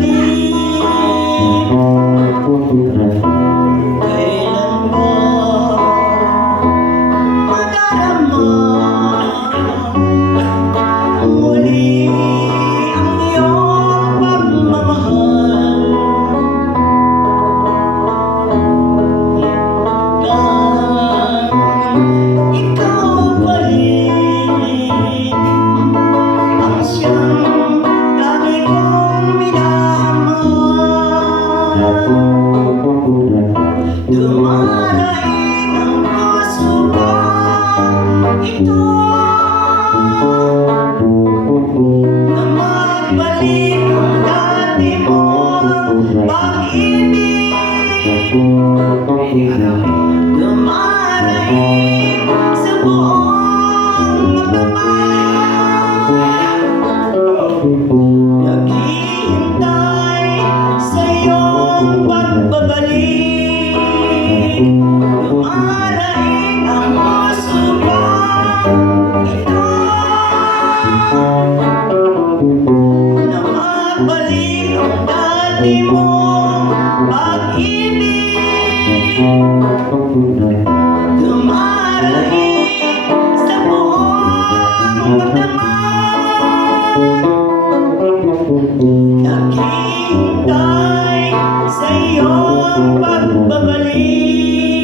Galilee. Ibalik dati mong pag-ibig sa buong magpapalaya Naghihintay sa iyong pagbabalik Lumarayin ang puso ko Ito Ibabalik ang dati mong pag-ibig Dumarating sa buong magdama Naghihintay sa iyong pagbabalik.